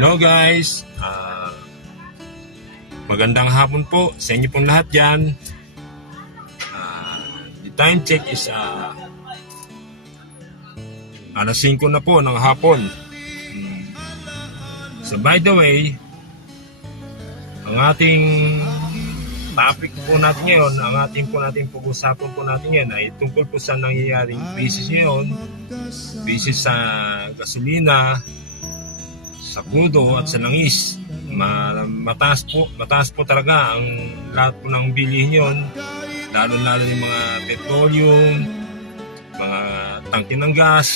Hello guys, magandang hapon po sa inyo pong lahat dyan. The time check is alas 5 na po ng hapon. So by the way, ang ating topic po natin ngayon, ang ating pag-usapan po natin ngayon ay tungkol po sa nangyayaring krisis ngayon, krisis sa gasolina, sa krudo at sa langis. Mataas po talaga ang lahat po ng bilihin yon, lalo yung mga petroleum, mga tangke ng gas,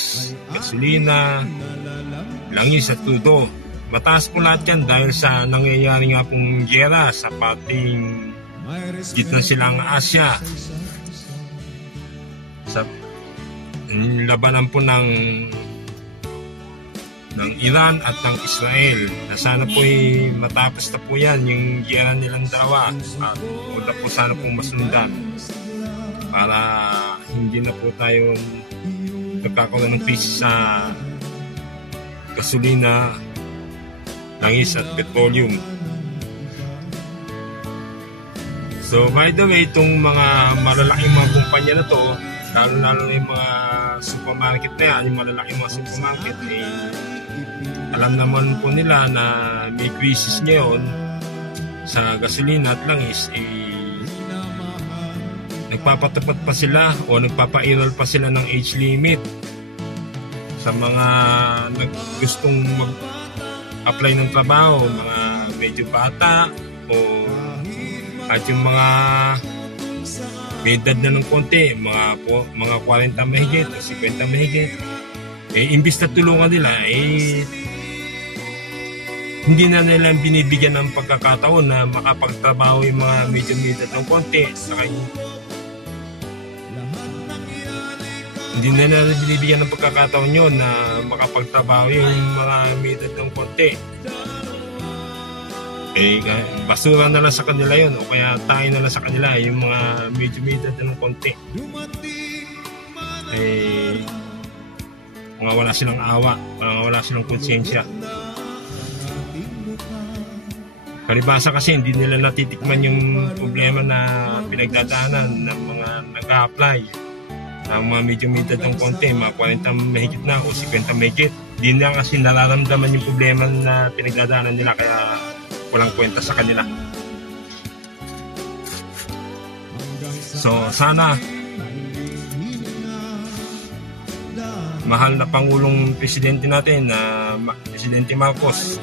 gasolina, langis at krudo. Mataas po lahat yan dahil sa nangyayari nga pong giyera sa pating gitna silang Asya, sa labanan po ng Iran at ng Israel, na sana po matapos na po yan yung giyera nilang dalawa at wala po sana pong masundan para hindi na po tayo nagkakaroon ng krisis sa gasolina, langis at petroleum. So by the way, itong mga malalaking mga kumpanya na to, lalo yung mga supermarket na yan, yung malalaking mga supermarket, alam naman po nila na may crisis ngayon sa gasolina at langis. Nagpapatupad pa sila o nagpapairal pa sila ng age limit sa mga gustong mag-apply ng trabaho, mga medyo bata o at yung mga may edad na ng konti, mga 40 mahigit o 50 mahigit, imbis na tulungan nila, hindi na nila binibigyan ng pagkakataon na makapagtrabaho yung mga medyo may edad ng konti. Saka hindi na nila binibigyan ng pagkakataon yun na makapagtrabaho yung mga may edad ng konti. Basura na lang sa kanila yun, o kaya tayo na lang sa kanila yung mga medyo may edad ng konti. Mga wala silang awa, mga wala silang konsensya. Palibasa kasi hindi nila natitikman yung problema na pinagdadaanan ng mga nag-a-apply, ng mga medyo may edad ng konti, mga 40 mahigit na o 50 mahigit. Hindi nila kasi nararamdaman yung problema na pinagdadaanan nila, kaya walang kwenta sa kanila. So sana mahal na Pangulong Presidente natin na Presidente Marcos,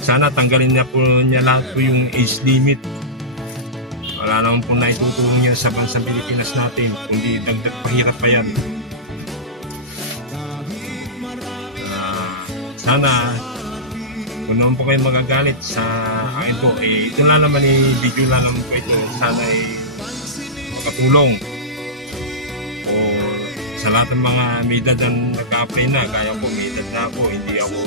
sana tanggalin niya po niya lahat po yung age limit. Wala naman po na itutulong yan sa bansang Pilipinas natin, kundi dagdag pahirap pa yan. Sana kung naman po kayo magagalit sa akin po, ito lang naman, video lang naman po ito. Sana makatulong o sa lahat ng mga may edad na nag-apply na. Kaya po may edad na ako, hindi ako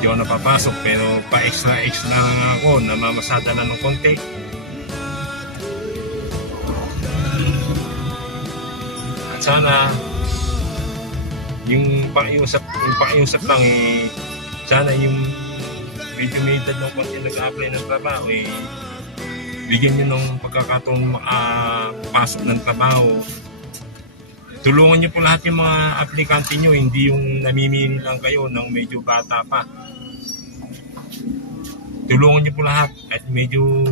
napapasok, pero pa-extra lang ako, namamasada na ng konti. At sana yung pakiusap lang, sana yung medyo may edad ng konti nag-apply ng trabaho, bigyan nyo ng pagkakataong makapasok ng trabaho. Tulungan nyo po lahat yung mga aplikante nyo, hindi yung namimili lang kayo ng medyo bata pa. Tulungan nyo po lahat, at medyo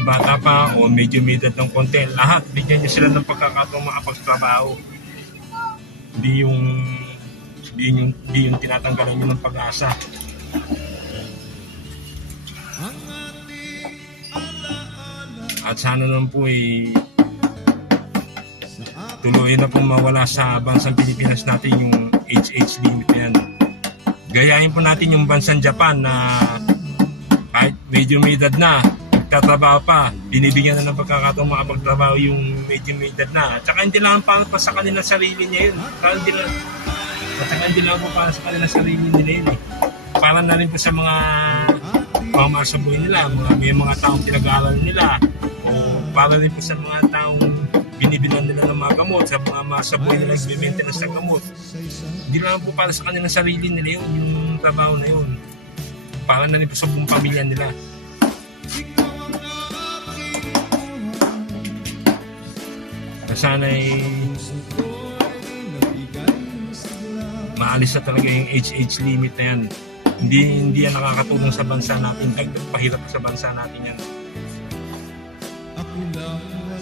bata pa o medyo may edad ng konti, lahat bigyan nyo sila ng pagkakataong makapagtrabaho. Hindi yung tinatanggalan nyo ng pag-asa. At sana naman po tuloy na po mawala sa bansang Pilipinas natin yung age limit na yan. Gayahin po natin yung bansang Japan na kahit medyo may edad na, nagtatrabaho pa, binibigyan na ng pagkakataong makapagtrabaho yung medyo may edad na. At saka hindi lang para sa kanilang sarili niya yun. Hindi lang po para sa kanilang sarili nila yun. Para na rin po sa mga mahal sa buhay nila, may mga taong pinag-aaral nila, o para rin po sa mga taong binibilan nila ng mga gamot, sa mga saboy nila nag-maintenance ng gamot. Hindi lang po para sa kanilang sarili nila yun, yung trabaho na yun. Para na rin po sa buong pamilya nila. Sana'y maalis na talaga yung age limit na yan. Hindi yan nakakatulong sa bansa natin, dagdag pahirap sa bansa natin yan.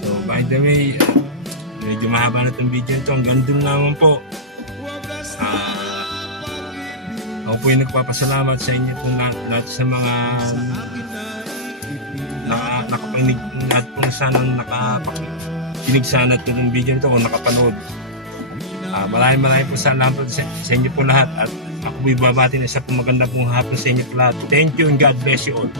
So by the way, medyo mahaba na itong video ito, hanggang doon naman po. Ako po yung nagpapasalamat sa inyo po lahat sa mga nakapakinig, lahat po sanang nakapakinig sana ito ng video ito kung nakapanood. Maraming po salamat sa inyo po lahat, at ako po ibabati na sa maganda pong hapon sa inyo po lahat. Thank you and God bless you all.